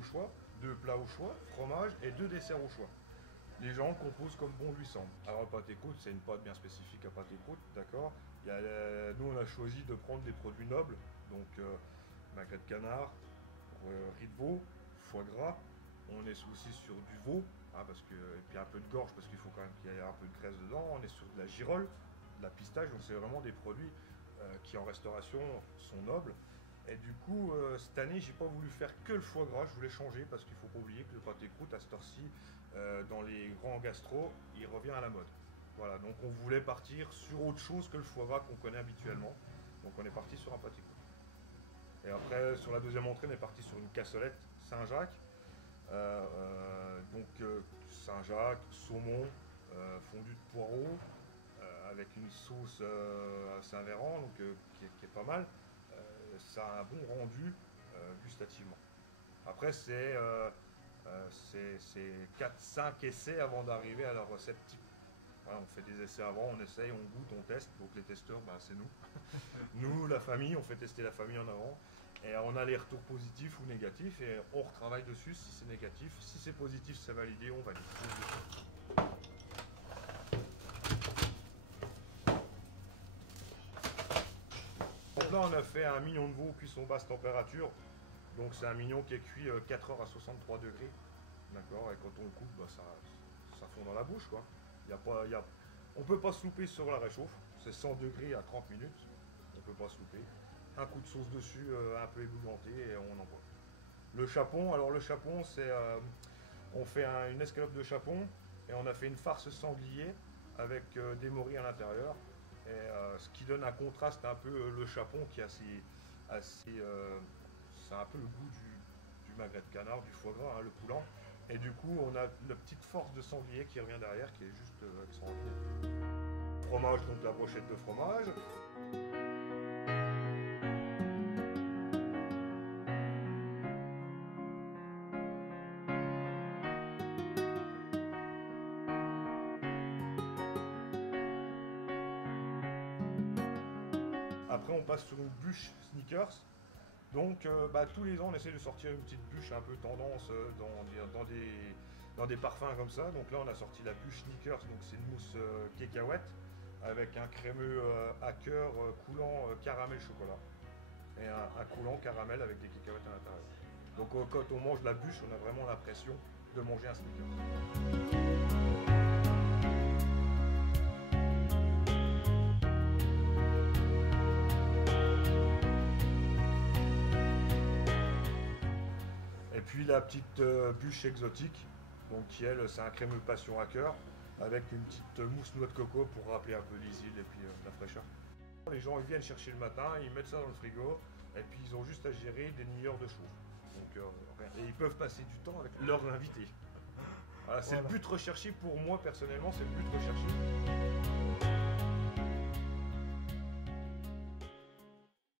au choix, 2 plats au choix, fromage et 2 desserts au choix. Les gens composent comme bon lui semble. Alors, pâté croûte, c'est une pâte bien spécifique à pâté croûte, d'accord. Nous, on a choisi de prendre des produits nobles, donc magret de canard, riz de veau, foie gras. On est aussi sur du veau, hein, et puis un peu de gorge, parce qu'il faut quand même qu'il y ait un peu de graisse dedans. On est sur de la girole, de la pistache, donc c'est vraiment des produits qui en restauration sont nobles. Et du coup, cette année, j'ai pas voulu faire que le foie gras, je voulais changer parce qu'il faut pas oublier que le pâté croûte à cette heure-ci, dans les grands gastros, il revient à la mode. Voilà, donc on voulait partir sur autre chose que le foie gras qu'on connaît habituellement. Donc on est parti sur un pâté croûte. Et après, sur la deuxième entrée, on est parti sur une cassolette Saint-Jacques. Saint-Jacques, saumon, fondu de poireaux, avec une sauce Saint-Véran, qui est pas mal. Ça a un bon rendu gustativement. Après, c'est 4-5 essais avant d'arriver à la recette type. Voilà, on fait des essais avant, on essaye, on goûte, on teste. Donc les testeurs, c'est nous. Nous, la famille, on fait tester la famille en avant. Et on a les retours positifs ou négatifs et on retravaille dessus si c'est négatif. Si c'est positif, c'est validé, on valide. Donc là, on a fait un mignon de veau cuisson basse température. Donc c'est un mignon qui est cuit 4 heures à 63 degrés. D'accord. Et quand on le coupe, ça fond dans la bouche, quoi. On ne peut pas se louper sur la réchauffe. C'est 100 degrés à 30 minutes. On ne peut pas se louper. Un coup de sauce dessus, un peu ébouillanté et on envoie. Le chapon, on fait une escalope de chapon et on a fait une farce sanglier avec des morilles à l'intérieur. Et ce qui donne un contraste un peu le chapon qui est c'est un peu le goût du magret de canard, du foie gras, hein, le poulant. Et du coup, on a la petite force de sanglier qui revient derrière, qui est juste extraordinaire. Fromage, donc la brochette de fromage. Après, on passe sur une bûche Snickers. Donc, tous les ans, on essaie de sortir une petite bûche un peu tendance dans des parfums comme ça. Donc là, on a sorti la bûche Snickers. Donc, c'est une mousse cacahuète avec un crémeux à cœur coulant caramel chocolat. Et un coulant caramel avec des cacahuètes à l'intérieur. Donc, quand on mange la bûche, on a vraiment l'impression de manger un Snickers. Et puis la petite bûche exotique, donc qui elle, c'est un crémeux passion à cœur, avec une petite mousse noix de coco pour rappeler un peu les îles et puis la fraîcheur. Les gens ils viennent chercher le matin, ils mettent ça dans le frigo, et puis ils ont juste à gérer des demi-heures de chauffe. Donc, et ils peuvent passer du temps avec leurs invités. Voilà, c'est le but recherché pour moi personnellement, c'est le but recherché.